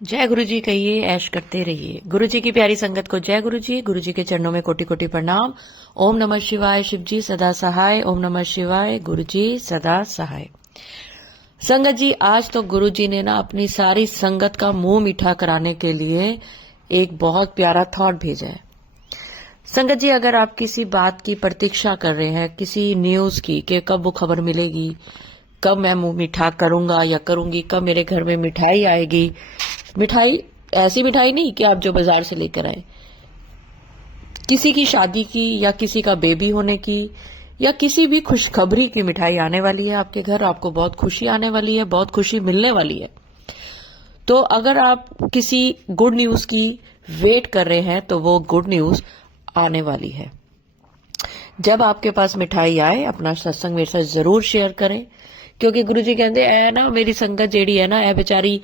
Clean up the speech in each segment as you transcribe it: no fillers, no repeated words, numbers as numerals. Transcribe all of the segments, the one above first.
जय गुरु जी कहिए, ऐश करते रहिए। गुरु जी की प्यारी संगत को जय गुरु जी। गुरु जी के चरणों में कोटि कोटि प्रणाम। ओम नमः शिवाय। शिव जी सदा सहाय। ओम नमः शिवाय। गुरु जी सदा सहाय। संगत जी, आज तो गुरु जी ने ना अपनी सारी संगत का मुंह मीठा कराने के लिए एक बहुत प्यारा थॉट भेजा है। संगत जी, अगर आप किसी बात की प्रतीक्षा कर रहे हैं, किसी न्यूज की, कि कब वो खबर मिलेगी, कब मैं मुंह मीठा करूंगा या करूंगी, कब मेरे घर में मिठाई आएगी। मिठाई ऐसी मिठाई नहीं कि आप जो बाजार से लेकर आए, किसी की शादी की या किसी का बेबी होने की या किसी भी खुशखबरी की मिठाई आने वाली है आपके घर। आपको बहुत खुशी आने वाली है, बहुत खुशी मिलने वाली है। तो अगर आप किसी गुड न्यूज की वेट कर रहे हैं तो वो गुड न्यूज आने वाली है। जब आपके पास मिठाई आए, अपना सत्संग मेरे साथ जरूर शेयर करें, क्योंकि गुरु जी कहते हैं ना, मेरी संगत जेड़ी है ना, बेचारी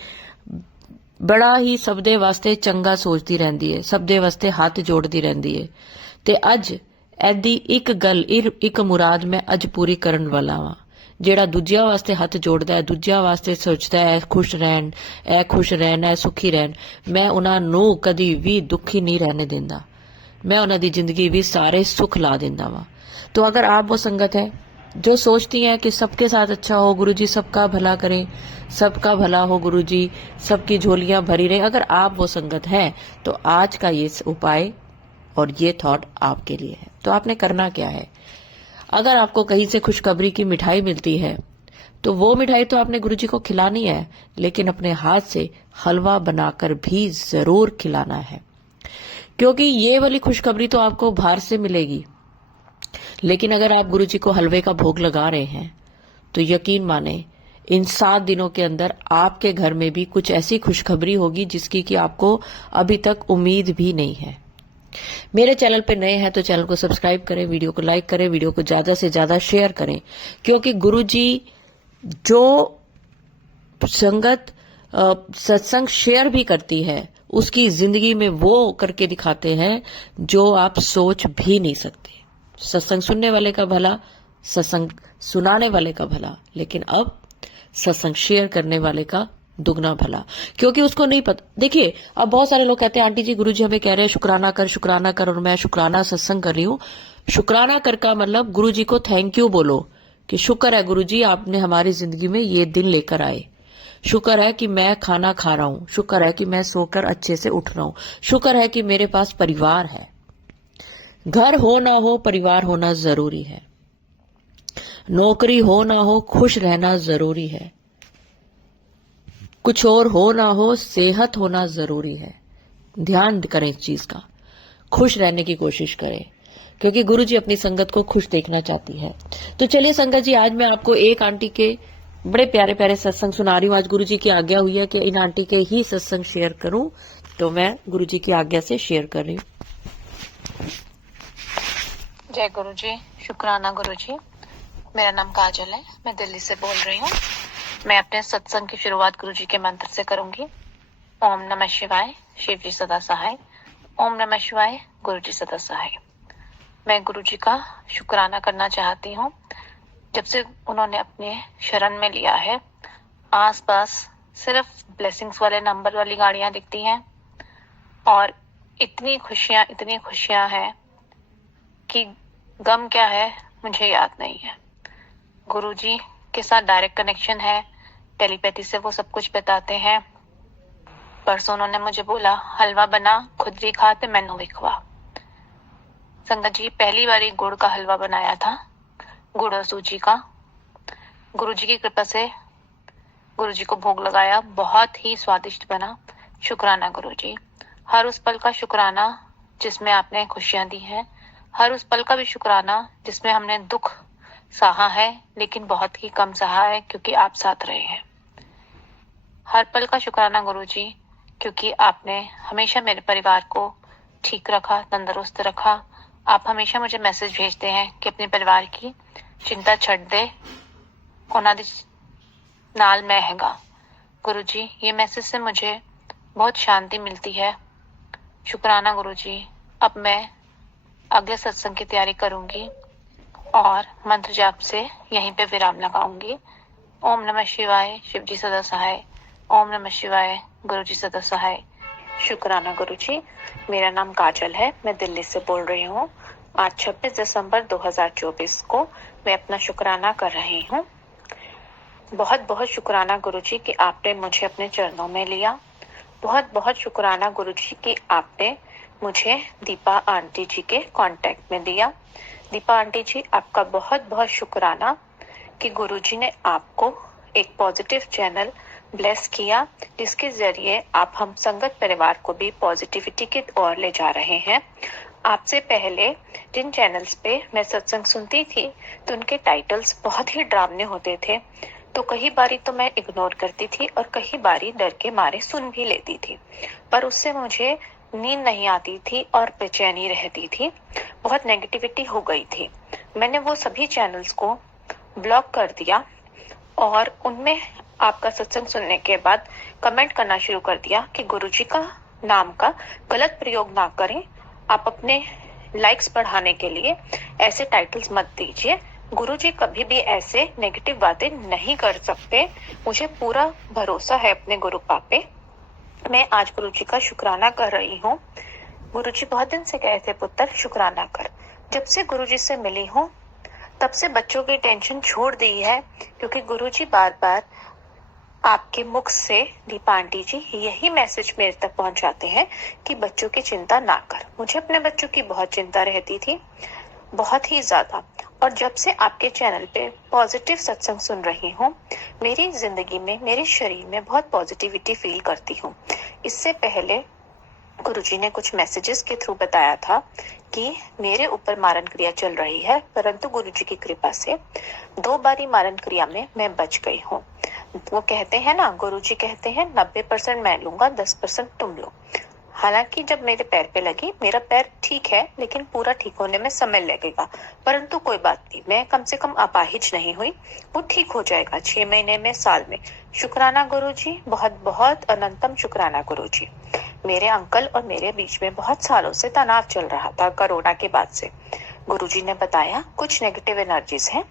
बड़ा ही सबदे वास्ते चंगा सोचती रहंदी है, सबदे वास्ते हाथ जोड़ती रहंदी है। ते अज एदी एक गल, एक मुराद मैं अज पूरी करन वाला वां। जेड़ा दूजिया वास्ते हथ जोड़दा है, दूजिया वास्ते सोचदा है खुश रहन, ए खुश रहन, ए सुखी रहन, मैं उन्हां नूं कदी भी दुखी नहीं रहने देंदा। मैं उन्हां दी जिंदगी भी सारे सुख ला देंदा वां। तो अगर आप वो संगत है जो सोचती हैं कि सबके साथ अच्छा हो, गुरुजी सबका भला करें, सबका भला हो गुरुजी, सबकी झोलियां भरी रहे, अगर आप वो संगत हैं तो आज का ये उपाय और ये थॉट आपके लिए है। तो आपने करना क्या है? अगर आपको कहीं से खुशखबरी की मिठाई मिलती है तो वो मिठाई तो आपने गुरुजी को खिलानी है, लेकिन अपने हाथ से हलवा बनाकर भी जरूर खिलाना है, क्योंकि ये वाली खुशखबरी तो आपको बाहर से मिलेगी, लेकिन अगर आप गुरुजी को हलवे का भोग लगा रहे हैं तो यकीन माने इन 7 दिनों के अंदर आपके घर में भी कुछ ऐसी खुशखबरी होगी जिसकी कि आपको अभी तक उम्मीद भी नहीं है। मेरे चैनल पे नए हैं तो चैनल को सब्सक्राइब करें, वीडियो को लाइक करें, वीडियो को ज्यादा से ज्यादा शेयर करें, क्योंकि गुरुजी जो संगत सत्संग शेयर भी करती है उसकी जिंदगी में वो करके दिखाते हैं जो आप सोच भी नहीं सकते। सत्संग सुनने वाले का भला, सत्संग सुनाने वाले का भला, लेकिन अब सत्संग शेयर करने वाले का दुगना भला, क्योंकि उसको नहीं पता। देखिए, अब बहुत सारे लोग कहते हैं आंटी जी गुरुजी हमें कह रहे हैं शुक्राना कर, और मैं शुक्राना सत्संग कर रही हूँ। शुक्राना कर का मतलब गुरुजी को थैंक यू बोलो कि शुक्र है गुरुजी आपने हमारी जिंदगी में ये दिन लेकर आए, शुक्र है कि मैं खाना खा रहा हूँ, शुक्र है कि मैं सोकर अच्छे से उठ रहा हूँ, शुक्र है कि मेरे पास परिवार है। घर हो ना हो, परिवार होना जरूरी है। नौकरी हो ना हो, खुश रहना जरूरी है। कुछ और हो ना हो, सेहत होना जरूरी है। ध्यान करें इस चीज का, खुश रहने की कोशिश करें, क्योंकि गुरु जी अपनी संगत को खुश देखना चाहती है। तो चलिए संगत जी, आज मैं आपको एक आंटी के बड़े प्यारे प्यारे सत्संग सुना रही हूँ। आज गुरु जी की आज्ञा हुई है कि इन आंटी के ही सत्संग शेयर करूं, तो मैं गुरु जी की आज्ञा से शेयर कर रही हूँ। जय गुरु जी, शुक्राना गुरु जी। मेरा नाम काजल है, मैं दिल्ली से बोल रही हूँ। मैं अपने सत्संग की शुरुआत गुरु जी के मंत्र से करूंगी। ओम नमः शिवाय, शिव जी सदा सहाय। ओम नमः शिवाय, गुरु जी सदा सहाय। मैं गुरु जी का शुक्राना करना चाहती हूँ। जब से उन्होंने अपने शरण में लिया है, आसपास सिर्फ ब्लेसिंग्स वाले नंबर वाली गाड़ियां दिखती हैं और इतनी खुशियां हैं कि गम क्या है मुझे याद नहीं है। गुरुजी के साथ डायरेक्ट कनेक्शन है, टेलीपैथी से वो सब कुछ बताते हैं। परसों उन्होंने मुझे बोला हलवा बना, खुद भी खा ते मैनू भी खवा। संगत जी, पहली बारी गुड़ का हलवा बनाया था, गुड़ और सूजी का। गुरुजी की कृपा से गुरुजी को भोग लगाया, बहुत ही स्वादिष्ट बना। शुक्राना गुरुजी। हर उस पल का शुक्राना जिसमें आपने खुशियां दी हैं, हर उस पल का भी शुक्राना जिसमें हमने दुख सहा है, लेकिन बहुत ही कम सहा है क्योंकि आप साथ रहे हैं। हर पल का शुक्राना गुरुजी, क्योंकि आपने हमेशा मेरे परिवार को ठीक रखा, तंदुरुस्त रखा। आप हमेशा मुझे मैसेज भेजते हैं कि अपने परिवार की चिंता छड़ दे, उन्हां दे नाल मैं हैगा। गुरुजी, ये मैसेज से मुझे बहुत शांति मिलती है। शुक्राना गुरुजी। अब मैं अगले सत्संग की तैयारी करूंगी और मंत्र जाप से यहीं पे विराम लगाऊंगी। ओम नमः शिवाय, शिव जी सदा सहाय। ओम नमः शिवाय, गुरुजी सदा सहाय। शुक्राना गुरुजी। मेरा नाम काजल है, मैं दिल्ली से बोल रही हूँ। आज 26 दिसंबर 2024 को मैं अपना शुक्राना कर रही हूँ। बहुत बहुत शुक्राना गुरुजी कि आपने मुझे अपने चरणों में लिया। बहुत बहुत शुक्राना गुरुजी कि आपने मुझे दीपा आंटी जी के कांटेक्ट में दिया। दीपा आंटी जी, आपका बहुत बहुत शुक्राना कि गुरुजी ने आपको एक पॉजिटिव चैनल ब्लेस किया, जिसके जरिए आप हम संगत परिवार को भी पॉजिटिविटी की ओर ले जा रहे हैं। आपसे पहले जिन चैनल्स पे मैं सत्संग सुनती थी तो उनके टाइटल्स बहुत ही डरावने होते थे, तो कई बारी तो मैं इग्नोर करती थी और कई बारी डर के मारे सुन भी लेती थी, पर उससे मुझे नींद नहीं आती थी और बेचैनी रहती थी, बहुत नेगेटिविटी हो गई थी। मैंने वो सभी चैनल्स को ब्लॉक कर दिया और उनमें आपका सत्संग सुनने के बाद कमेंट करना शुरू कर दिया कि गुरुजी का नाम का गलत प्रयोग ना करें। आप अपने लाइक्स बढ़ाने के लिए ऐसे टाइटल्स मत दीजिए। गुरुजी कभी भी ऐसे नेगेटिव बातें नहीं कर सकते। मुझे पूरा भरोसा है अपने गुरु पापे। मैं आज गुरुजी का शुक्राना कर रही हूँ। गुरुजी बहुत दिन से कहे थे, पुत्र शुक्राना कर। जब से गुरुजी से मिली हूँ तब से बच्चों की टेंशन छोड़ दी है, क्योंकि गुरुजी बार बार आपके मुख से, दीपा आंटी जी, यही मैसेज मेरे तक पहुंचाते हैं कि बच्चों की चिंता ना कर। मुझे अपने बच्चों की बहुत चिंता रहती थी, बहुत ही ज्यादा। और जब से आपके चैनल पे पॉजिटिव सत्संग सुन रही हूँ, मेरी जिंदगी में, मेरे शरीर में बहुत पॉजिटिविटी फील करती हूँ। इससे पहले गुरुजी ने कुछ मैसेजेस के थ्रू बताया था कि मेरे ऊपर मारण क्रिया चल रही है, परंतु गुरुजी की कृपा से 2 बारी मारण क्रिया में मैं बच गई हूँ। वो कहते हैं ना, गुरुजी कहते हैं 90% मैं लूंगा, 10% तुम लो। हालांकि जब मेरे पैर पे लगी, मेरा पैर ठीक है, लेकिन पूरा ठीक होने में समय लगेगा, परंतु कोई बात नहीं, मैं कम से कम अपाहिज नहीं हुई। वो ठीक हो जाएगा 6 महीने में, साल में। शुक्राना गुरुजी, बहुत बहुत अनंतम शुक्राना गुरुजी। मेरे अंकल और मेरे बीच में बहुत सालों से तनाव चल रहा था कोरोना के बाद से। गुरुजी ने बताया कुछ नेगेटिव एनर्जीज हैं,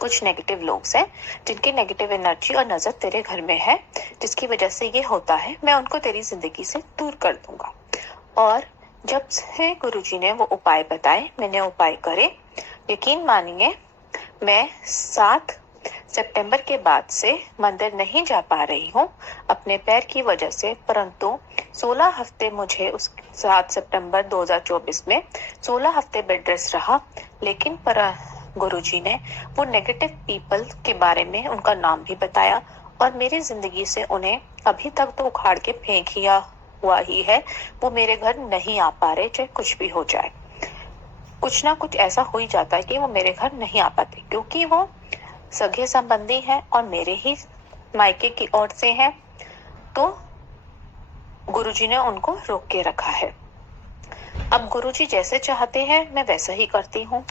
कुछ नेगेटिव लोग हैं जिनकी नेगेटिव एनर्जी और नजर तेरे घर में है, जिसकी वजह से ये होता है। मैं उनको तेरी जिंदगी से दूर कर दूंगा। और जब से गुरुजी ने वो उपाय बताए, मैंने उपाय करे। यकीन मानिए, मैं 7 सितंबर के बाद से मंदिर नहीं जा पा रही हूँ अपने पैर की वजह से, परंतु 16 हफ्ते मुझे उस 7 सितंबर 2024 में 16 हफ्ते बेड रेस्ट रहा। लेकिन पर गुरुजी ने वो नेगेटिव पीपल के बारे में उनका नाम भी बताया और मेरी जिंदगी से उन्हें अभी तक तो उखाड़ के फेंक हुआ ही है। वो मेरे घर नहीं आ पा रहे, चाहे कुछ भी हो जाए। कुछ ना कुछ ऐसा हो ही जाता है कि वो मेरे घर नहीं आ पाते, क्योंकि वो सगे संबंधी हैं और मेरे ही मायके की ओर से हैं, तो गुरुजी ने उनको रोक के रखा है। अब गुरुजी जैसे चाहते हैं मैं वैसा ही करती हूँ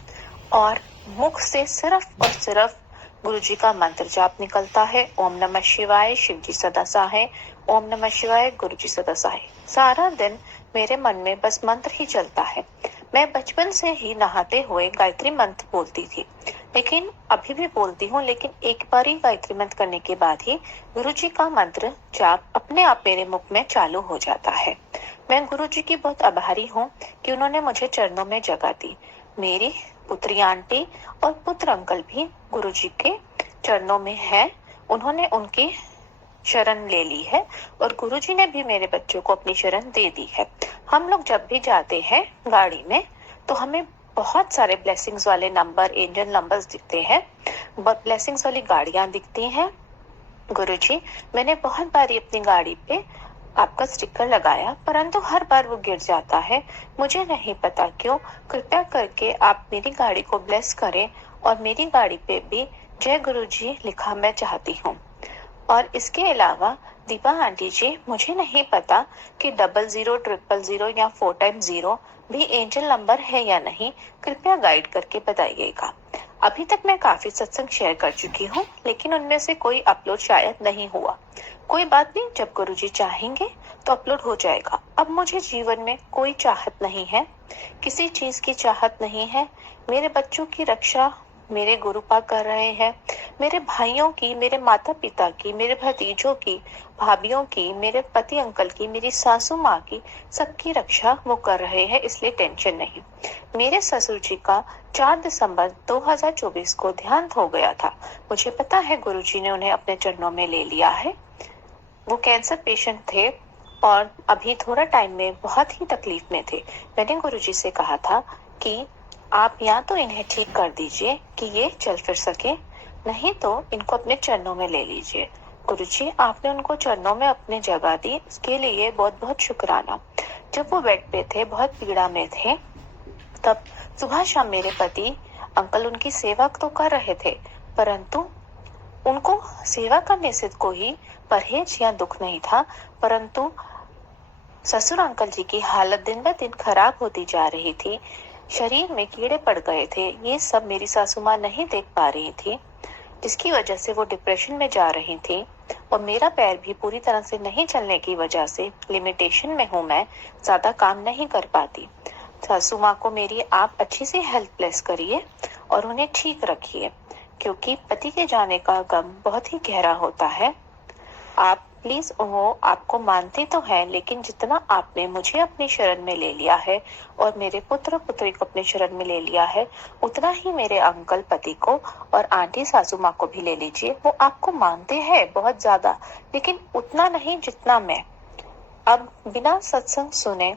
और मुख से सिर्फ और सिर्फ गुरुजी का मंत्र जाप निकलता है। ओम नमः शिवाय, शिव जी सदा सहाय। ओम नमः शिवाय, गुरुजी सदा सहाय। सारा दिन मेरे मन में बस मंत्र ही चलता है। मैं बचपन से ही नहाते हुए गायत्री मंत्र बोलती थी, लेकिन अभी भी बोलती हूँ, लेकिन एक बार ही गायत्री मंत्र करने के बाद ही गुरुजी का मंत्र जाप अपने आप मेरे मुख में चालू हो जाता है। मैं गुरुजी की बहुत आभारी हूँ कि उन्होंने मुझे चरणों में जगह दी। मेरी पुत्री आंटी और पुत्र अंकल भी गुरुजी के चरणों में है। उन्होंने उनकी शरण ले ली है और गुरुजी ने भी मेरे बच्चों को अपनी शरण दे दी है। हम लोग जब भी जाते हैं गाड़ी में तो हमें बहुत सारे ब्लेसिंग्स वाले नंबर, एंजल नंबर्स दिखते हैं, ब्लेसिंग्स वाली गाड़ियां दिखती हैं। गुरुजी, मैंने बहुत बारी अपनी गाड़ी पे आपका स्टिकर लगाया, परंतु हर बार वो गिर जाता है। मुझे नहीं पता क्यों। कृपया करके आप मेरी गाड़ी को ब्लेस करें और मेरी गाड़ी पे भी जय गुरुजी लिखा मैं चाहती हूँ। और इसके अलावा दीपा आंटी जी, मुझे नहीं पता कि 00, 000 या 4 times 0 भी एंजल नंबर है या नहीं, कृपया गाइड करके बताइएगा। अभी तक मैं काफी सत्संग शेयर कर चुकी हूँ, लेकिन उनमें से कोई अपलोड शायद नहीं हुआ। कोई बात नहीं, जब गुरुजी चाहेंगे तो अपलोड हो जाएगा। अब मुझे जीवन में कोई चाहत नहीं है, किसी चीज की चाहत नहीं है। मेरे बच्चों की रक्षा मेरे गुरुपा कर रहे हैं, मेरे भाइयों की, मेरे माता पिता की, मेरे भतीजों की, भाभीियों की, मेरे पति अंकल की, मेरी सासू माँ की, सबकी रक्षा वो कर रहे हैं, इसलिए टेंशन नहीं। मेरे ससुर जी का 4 दिसंबर 2024 को देहांत हो गया था। मुझे पता है गुरुजी ने उन्हें अपने चरणों में ले लिया है। वो कैंसर पेशेंट थे और अभी थोड़ा टाइम में बहुत ही तकलीफ में थे। मैंने गुरुजी से कहा था कि आप या तो इन्हें ठीक कर दीजिए कि ये चल फिर सके, नहीं तो इनको अपने चरणों में ले लीजिए। गुरुजी, आपने उनको चरणों में अपनी जगह दी, इसके लिए बहुत बहुत शुक्राना। जब वो बेड पे थे, बहुत पीड़ा में थे, तब सुबह शाम मेरे पति अंकल उनकी सेवा तो कर रहे थे, परंतु उनको सेवा करने से कोई परहेज या दुख नहीं था। परंतु ससुर अंकल जी की हालत दिन ब दिन खराब होती जा रही थी, शरीर में कीड़े पड़ गए थे। ये सब मेरी सासू माँ नहीं देख पा रही थी, जिसकी वजह से वो डिप्रेशन में जा रही थी। और मेरा पैर भी पूरी तरह से नहीं चलने की वजह से लिमिटेशन में हूँ, मैं ज्यादा काम नहीं कर पाती। सासू माँ को मेरी आप अच्छी से हेल्पलेस करिए और उन्हें ठीक रखिए, क्योंकि पति के जाने का गम बहुत ही गहरा होता है। आप प्लीज, वो आपको मानते तो हैं, लेकिन जितना आपने मुझे अपनी शरण में ले लिया है और मेरे पुत्र पुत्री को अपनी शरण में ले लिया है, उतना ही मेरे अंकल पति को और आंटी सासू माँ को भी ले लीजिए। वो आपको मानते हैं बहुत ज्यादा, लेकिन उतना नहीं जितना मैं। अब बिना सत्संग सुने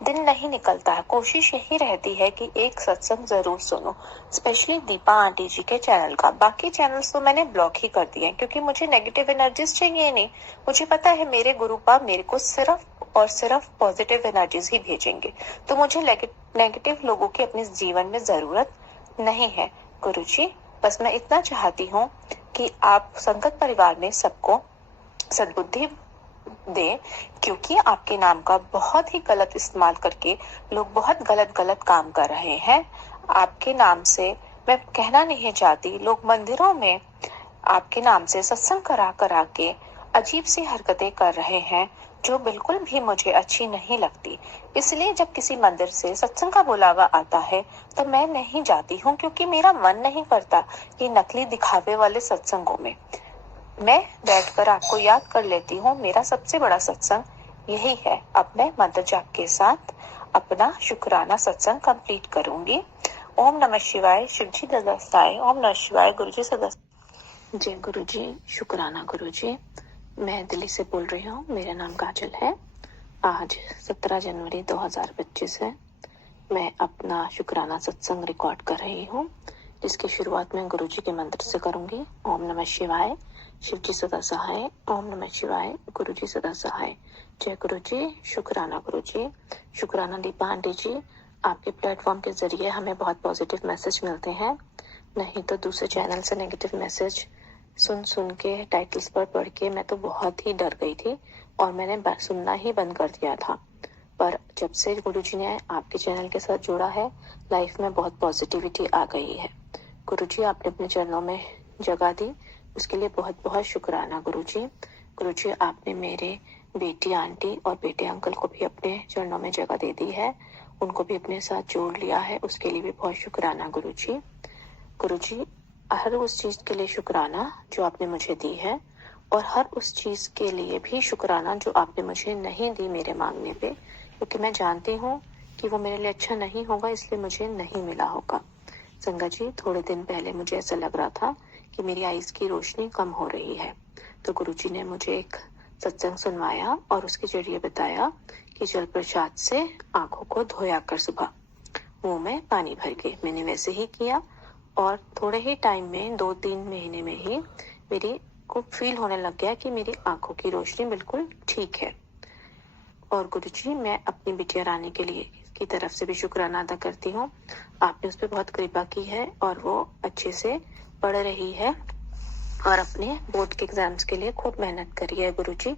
दिन नहीं निकलता है। कोशिश यही रहती है कि एक सत्संग जरूर सुनो, स्पेशली दीपा आंटी जी के चैनल का। बाकी चैनल्स तो मैंने ब्लॉक ही कर दिए हैं, क्योंकि मुझे नेगेटिव एनर्जीज चाहिए नहीं। मुझे पता है मेरे गुरुपा मेरे को सिर्फ और सिर्फ पॉजिटिव एनर्जीज ही भेजेंगे, तो मुझे नेगेटिव लोगों की अपने जीवन में जरूरत नहीं है। गुरुजी, बस मैं इतना चाहती हूँ कि आप संगत परिवार में सबको सद्बुद्धि दे, क्योंकि आपके नाम का बहुत ही गलत इस्तेमाल करके लोग बहुत गलत गलत काम कर रहे हैं। आपके नाम से मैं कहना नहीं चाहती, लोग मंदिरों में आपके नाम से सत्संग करा करा के अजीब सी हरकतें कर रहे हैं, जो बिल्कुल भी मुझे अच्छी नहीं लगती। इसलिए जब किसी मंदिर से सत्संग का बुलावा आता है तो मैं नहीं जाती हूँ, क्योंकि मेरा मन नहीं करता ये नकली दिखावे वाले सत्संगों में। मैं बैठकर आपको याद कर लेती हूँ। मेरा सबसे बड़ा सत्संग यही है। अब मैं मंत्र जाप के साथ अपना शुक्राना सत्संग कंप्लीट करूंगी। ओम नमः शिवाय, शिवजी सदासाय। ओम नमः शिवाय, गुरुजी सदासाय। जय गुरुजी, शुक्राना गुरुजी। मैं दिल्ली से बोल रही हूँ, मेरा नाम काजल है। आज 17 जनवरी 2025 है। मैं अपना शुक्राना सत्संग रिकॉर्ड कर रही हूँ, जिसकी शुरुआत मैं गुरुजी के मंत्र से करूंगी। ओम नमः शिवाय, शिवजी सदा सहाय। ओम नमः शिवाय, गुरुजी सदा सहाय। जय गुरुजी, शुक्राना गुरुजी। शुक्राना दीपा आंटी जी, आपके प्लेटफॉर्म के जरिए हमें बहुत पॉजिटिव मैसेज मिलते हैं, नहीं तो दूसरे चैनल से नेगेटिव मैसेज सुन सुन के टाइटल्स पर पढ़ के मैं तो बहुत ही डर गई थी और मैंने सुनना ही बंद कर दिया था। पर जब से गुरुजी ने आपके चैनल के साथ जोड़ा है, लाइफ में बहुत पॉजिटिविटी आ गई है। गुरुजी, आपने अपने चरणों में जगह दी, उसके लिए बहुत बहुत शुक्राना गुरुजी। गुरुजी, आपने मेरे बेटी आंटी और बेटे अंकल को भी अपने चरणों में जगह दे दी है, उनको भी अपने साथ जोड़ लिया है, उसके लिए भी बहुत शुक्राना गुरुजी। गुरुजी, हर उस चीज के लिए शुक्राना जो आपने मुझे दी है, और हर उस चीज के लिए भी शुक्राना जो आपने मुझे नहीं दी मेरे मांगने पे, क्योंकि मैं जानती हूँ कि वो मेरे लिए अच्छा नहीं होगा, इसलिए मुझे नहीं मिला होगा। संगत जी, थोड़े दिन पहले मुझे ऐसा लग रहा था कि मेरी आईज की रोशनी कम हो रही है, तो गुरुजी ने मुझे एक सत्संग सुनवाया और उसके जरिए बताया कि जल प्रसाद से आंखों को धोया कर सुबह मुंह में पानी भर के। मैंने वैसे ही किया और थोड़े ही टाइम में 2-3 महीने में ही मेरी को फील होने लग गया कि मेरी आंखों की रोशनी बिल्कुल ठीक है। और गुरुजी, मैं अपनी बिटिया रानी के लिए की तरफ से भी शुक्राना अदा करती हूँ। आपने उस पर बहुत कृपा की है और वो अच्छे से पढ़ रही है और अपने बोर्ड के एग्जाम्स के लिए खूब मेहनत करी है। गुरुजी,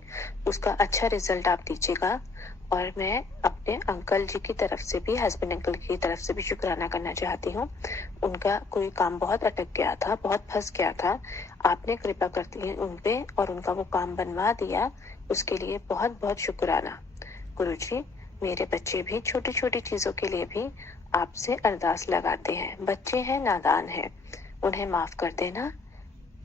उसका अच्छा रिजल्ट आप दीजिएगा। और मैं अपने अंकल जी की तरफ से भी, हस्बैंड अंकल की तरफ से भी शुक्राना करना चाहती हूँ। उनका कोई काम बहुत अटक गया था, बहुत फंस गया था, आपने कृपा करती है उन पे और उनका वो काम बनवा दिया, उसके लिए बहुत बहुत शुक्राना। गुरुजी, मेरे बच्चे भी छोटी छोटी चीजों के लिए भी आपसे अरदास लगाते हैं। बच्चे हैं, नादान हैं, उन्हें माफ कर देना।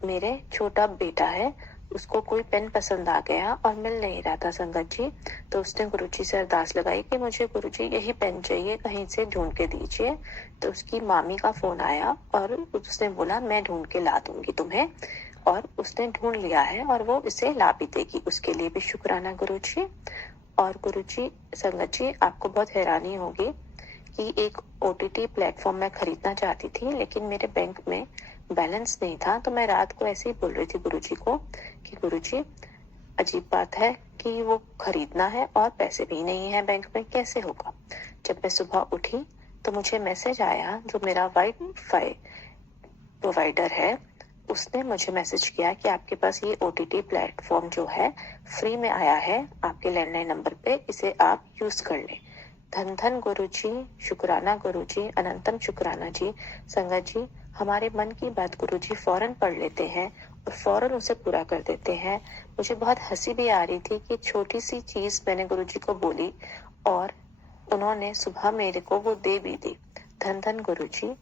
मेरे छोटा बेटा है, उसको कोई पेन पसंद आ गया और मिल नहीं रहा था संगत जी, तो उसने गुरुजी से अरदास लगाई कि मुझे गुरुजी यही पेन चाहिए, कहीं से ढूंढ के दीजिए। तो उसकी मामी का फोन आया और उसने बोला मैं ढूंढ के ला दूंगी तुम्हें, और उसने ढूंढ लिया है और वो इसे ला भी देगी। उसके लिए भी शुक्राना गुरुजी। और गुरुजी संगत जी, आपको बहुत हैरानी होगी कि एक OTT प्लेटफॉर्म मैं खरीदना चाहती थी, लेकिन मेरे बैंक में बैलेंस नहीं था। तो मैं रात को ऐसे ही बोल रही थी गुरुजी को कि गुरुजी अजीब बात है कि वो खरीदना है और पैसे भी नहीं है बैंक में, कैसे होगा। जब मैं सुबह उठी तो मुझे मैसेज आया, जो मेरा वाईफाई प्रोवाइडर है उसने मुझे मैसेज किया कि आपके पास ये OTT प्लेटफॉर्म जो है फ्री में आया है आपके लैंडलाइन नंबर पे, इसे आप यूज कर लें। धन धन गुरुजी, शुक्राना गुरुजी, अनंतम शुक्राना जी। संगत जी, हमारे मन की बात गुरुजी फौरन पढ़ लेते हैं और फौरन उसे पूरा कर देते हैं। मुझे बहुत हंसी भी आ रही थी कि छोटी सी चीज मैंने गुरुजी को बोली और उन्होंने सुबह मेरे को वो दे भी दी। धन धन गुरुजी।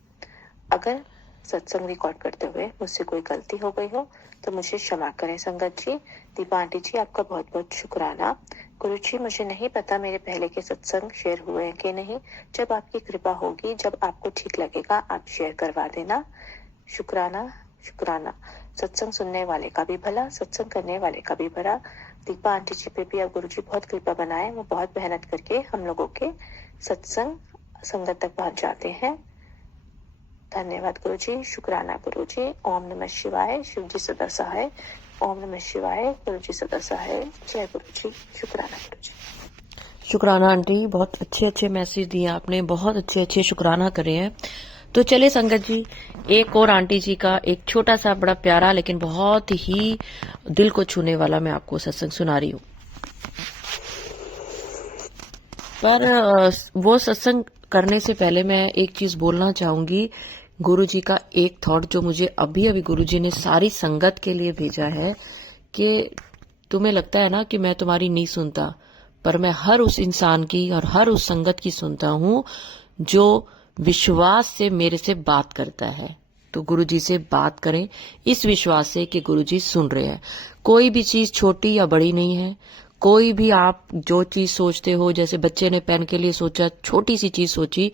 अगर सत्संग रिकॉर्ड करते हुए मुझसे कोई गलती हो गई हो तो मुझे क्षमा करें संगत जी। दीपा आंटी जी, आपका बहुत बहुत शुक्राना। गुरुजी, मुझे नहीं पता मेरे पहले के सत्संग शेयर हुए हैं कि नहीं। जब आपकी कृपा होगी, जब आपको ठीक लगेगा, आप शेयर करवा देना। शुक्राना शुक्राना। सत्संग सुनने वाले का भी भला, सत्संग करने वाले का भी भला। दीपा आंटी जी पे भी अब गुरुजी बहुत कृपा बनाए, वो बहुत मेहनत करके हम लोगों के सत्संग संगत तक पहुंच जाते हैं। धन्यवाद गुरुजी, शुक्राना गुरुजी। ओम नमः शिवाय, शिव जी सदा सहाय। ओम नमः शिवाय, गुरुजी सदा सहाय। जय गुरुजी, शुक्राना गुरुजी। शुक्राना आंटी, बहुत अच्छे अच्छे मैसेज दिए आपने, बहुत अच्छे अच्छे शुक्राना करे हैं। तो चलिए संगत जी, एक और आंटी जी का एक छोटा सा बड़ा प्यारा लेकिन बहुत ही दिल को छूने वाला मैं आपको सत्संग सुना रही हूँ। पर वो सत्संग करने से पहले मैं एक चीज बोलना चाहूंगी। गुरुजी का एक थॉट जो मुझे अभी अभी गुरुजी ने सारी संगत के लिए भेजा है कि तुम्हें लगता है ना कि मैं तुम्हारी नहीं सुनता, पर मैं हर उस इंसान की और हर उस संगत की सुनता हूँ जो विश्वास से मेरे से बात करता है। तो गुरुजी से बात करें इस विश्वास से कि गुरुजी सुन रहे हैं। कोई भी चीज छोटी या बड़ी नहीं है। कोई भी आप जो चीज सोचते हो, जैसे बच्चे ने पेन के लिए सोचा, छोटी सी चीज सोची,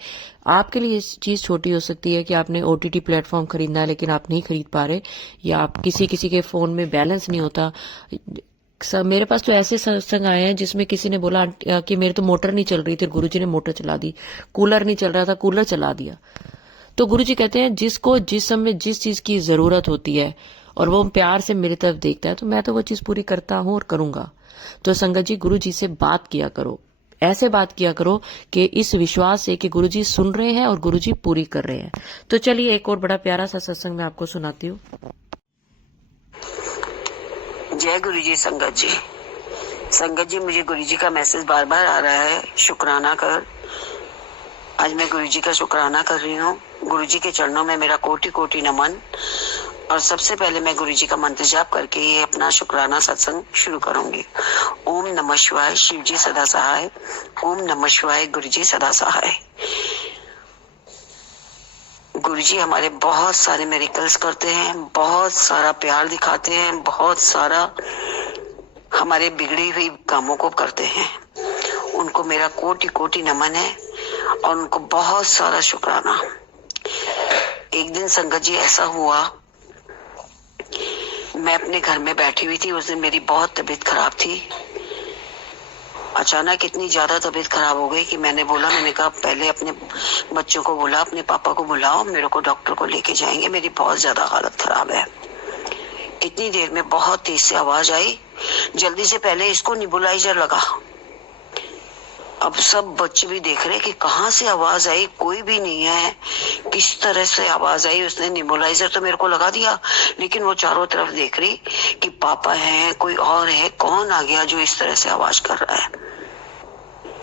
आपके लिए चीज छोटी हो सकती है कि आपने OTT प्लेटफॉर्म खरीदना है लेकिन आप नहीं खरीद पा रहे, या आप किसी के फोन में बैलेंस नहीं होता। मेरे पास तो ऐसे सत्संग आए हैं जिसमें किसी ने बोला कि मेरे तो मोटर नहीं चल रही थी, गुरुजी ने मोटर चला दी। कूलर नहीं चल रहा था, कूलर चला दिया। तो गुरुजी कहते हैं जिसको जिस समय जिस चीज की जरूरत होती है और वो प्यार से मेरी तरफ देखता है, तो मैं तो वो चीज पूरी करता हूं और करूंगा। तो संगत जी, गुरुजी से बात किया करो, ऐसे बात किया करो कि इस विश्वास से कि गुरुजी सुन रहे हैं और गुरुजी पूरी कर रहे हैं। तो चलिए एक और बड़ा प्यारा सा सत्संग मैं आपको सुनाती हूँ। जय गुरुजी। संगत जी, संगत जी, मुझे गुरुजी का मैसेज बार बार आ रहा है, शुक्राना कर। आज मैं गुरुजी का शुक्राना कर रही हूँ। गुरुजी के चरणों में मेरा कोटि कोटि नमन। और सबसे पहले मैं गुरुजी का मंत्र जाप करके ये अपना शुक्राना सत्संग शुरू करूंगी। ओम नमः शिवाय, शिव जी सदा सहाय। ओम नमः शिवाय, गुरुजी सदा सहाय। गुरुजी हमारे बहुत सारे मेरिकल्स करते हैं, बहुत सारा प्यार दिखाते हैं, बहुत सारा हमारे बिगड़ी हुई कामों को करते हैं। उनको मेरा कोटि कोटि नमन है और उनको बहुत सारा शुक्राना। एक दिन संगत जी ऐसा हुआ, मैं अपने घर में बैठी हुई थी। उस दिन मेरी बहुत तबीयत खराब थी। अचानक इतनी ज्यादा तबीयत खराब हो गई कि मैंने कहा पहले अपने बच्चों को बोला, अपने पापा को बुलाओ, मेरे को डॉक्टर को लेके जाएंगे, मेरी बहुत ज्यादा हालत खराब है। इतनी देर में बहुत तेज से आवाज आई, जल्दी से पहले इसको नेबुलाइजर लगा। अब सब बच्चे भी देख रहे कि कहाँ से आवाज आई, कोई भी नहीं है, किस तरह से आवाज आई। उसने नेबुलाइजर तो मेरे को लगा दिया, लेकिन वो चारों तरफ देख रही कि पापा है, कोई और है, कौन आ गया जो इस तरह से आवाज कर रहा है।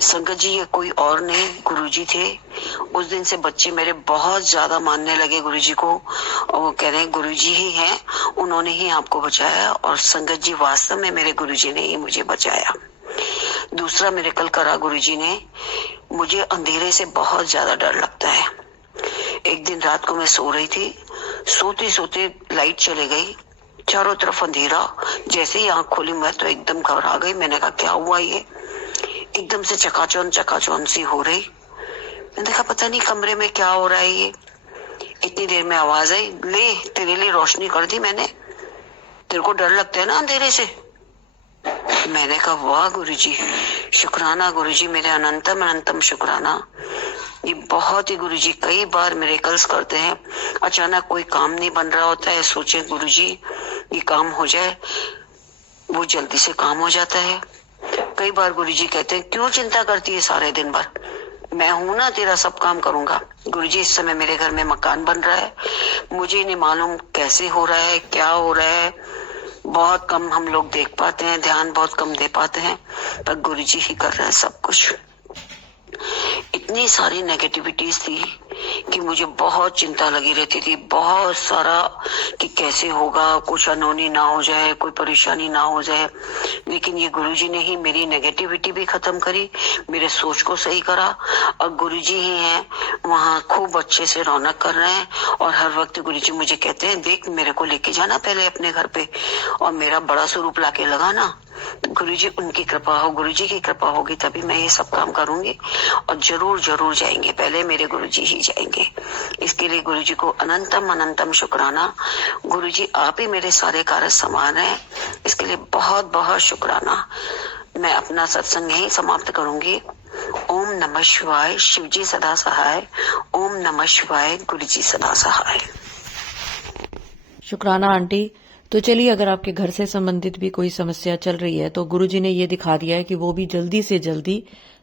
संगत जी, ये कोई और नहीं, गुरुजी थे। उस दिन से बच्चे मेरे बहुत ज्यादा मानने लगे गुरुजी को, और वो कह रहे हैं गुरुजी ही हैं, उन्होंने ही आपको बचाया। और संगत जी, वास्तव में मेरे गुरुजी ने ही मुझे बचाया। दूसरा मिरेकल करा गुरुजी ने। मुझे अंधेरे से बहुत ज्यादा डर लगता है। एक दिन रात को मैं सो रही थी, सोते सोते लाइट चले गई, चारों तरफ अंधेरा। जैसे ही आंख खोली मैं तो एकदम घबरा गई। मैंने कहा क्या हुआ ये, एकदम से चकाचौंध सी हो रही। मैंने देखा पता नहीं कमरे में क्या हो रहा है ये। इतनी देर में आवाज आई, ले तेरे लिए रोशनी कर दी मैंने, तेरे को डर लगता है ना अंधेरे से। मैंने कहा वाह गुरुजी, शुक्राना गुरुजी, मेरे अनंतम अनंतम शुक्राना। ये बहुत ही गुरुजी कई बार मिरेकल्स करते हैं। अचानक कोई काम नहीं बन रहा होता है, सोचे गुरुजी ये काम हो जाए, वो जल्दी से काम हो जाता है। कई बार गुरुजी कहते हैं क्यों चिंता करती है सारे दिन भर, मैं हूं ना, तेरा सब काम करूंगा। गुरुजी इस समय मेरे घर में मकान बन रहा है, मुझे नहीं मालूम कैसे हो रहा है, क्या हो रहा है, बहुत कम हम लोग देख पाते हैं, ध्यान बहुत कम दे पाते हैं, पर गुरुजी ही कर रहे हैं सब कुछ। इतनी सारी नेगेटिविटीज थी कि मुझे बहुत चिंता लगी रहती थी, बहुत सारा कि कैसे होगा, कुछ अनहोनी ना हो जाए, कोई परेशानी ना हो जाए। लेकिन ये गुरुजी ने ही मेरी नेगेटिविटी भी खत्म करी, मेरे सोच को सही करा। और गुरुजी ही हैं वहाँ खूब अच्छे से रौनक कर रहे हैं। और हर वक्त गुरुजी मुझे कहते हैं देख मेरे को लेके जाना पहले अपने घर पे और मेरा बड़ा स्वरूप लाके लगाना। गुरुजी उनकी कृपा हो, गुरुजी की कृपा होगी तभी मैं ये सब काम करूंगी। और जरूर जरूर जाएंगे, पहले मेरे गुरुजी ही जाएंगे। इसके लिए गुरुजी को अनंतम अनंतम शुक्राना। गुरुजी आप ही मेरे सारे कार्य समान हैं, इसके लिए बहुत बहुत शुक्राना। मैं अपना सत्संग यही समाप्त करूंगी। ओम नमः शिवाय, शिवजी सदा सहाय। ओम नमः शिवाय, गुरुजी सदा सहाय। शुक्राना आंटी। तो चलिए, अगर आपके घर से संबंधित भी कोई समस्या चल रही है तो गुरुजी ने ये दिखा दिया है कि वो भी जल्दी से जल्दी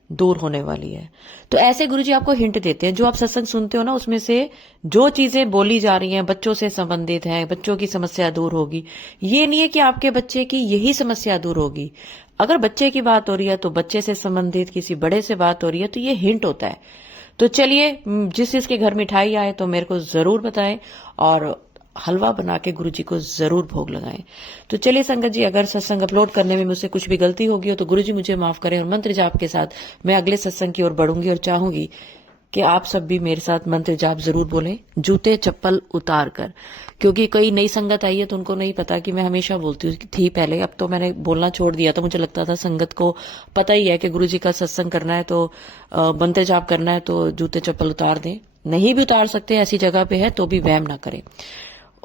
दूर होने वाली है। तो ऐसे गुरुजी आपको हिंट देते हैं, जो आप सत्संग सुनते हो ना, उसमें से जो चीजें बोली जा रही हैं बच्चों से संबंधित हैं, बच्चों की समस्या दूर होगी। ये नहीं है कि आपके बच्चे की यही समस्या दूर होगी। अगर बच्चे की बात हो रही है तो बच्चे से संबंधित किसी बड़े से बात हो रही है तो ये हिंट होता है। तो चलिए, जिस जिसके घर मिठाई आए तो मेरे को जरूर बताएं और हलवा बना के गुरुजी को जरूर भोग लगाएं। तो चलिए संगत जी, अगर सत्संग अपलोड करने में मुझसे कुछ भी गलती होगी हो तो गुरुजी मुझे माफ करें। और मंत्र जाप के साथ मैं अगले सत्संग की ओर बढ़ूंगी और चाहूंगी कि आप सब भी मेरे साथ मंत्र जाप जरूर बोलें, जूते चप्पल उतार कर। क्योंकि कई नई संगत आई है तो उनको नहीं पता कि मैं हमेशा बोलती थी पहले, अब तो मैंने बोलना छोड़ दिया था। मुझे लगता था संगत को पता ही है कि गुरुजी का सत्संग करना है तो मंत्र जाप करना है तो जूते चप्पल उतार दें। नहीं भी उतार सकते, ऐसी जगह पे है तो भी वहम ना करें।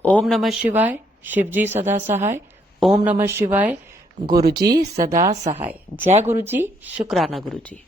ओम नमः शिवाय, शिवजी सदा सहाय। ओम नमः शिवाय, गुरुजी सदा सहाय। जय गुरुजी, शुक्राना गुरुजी।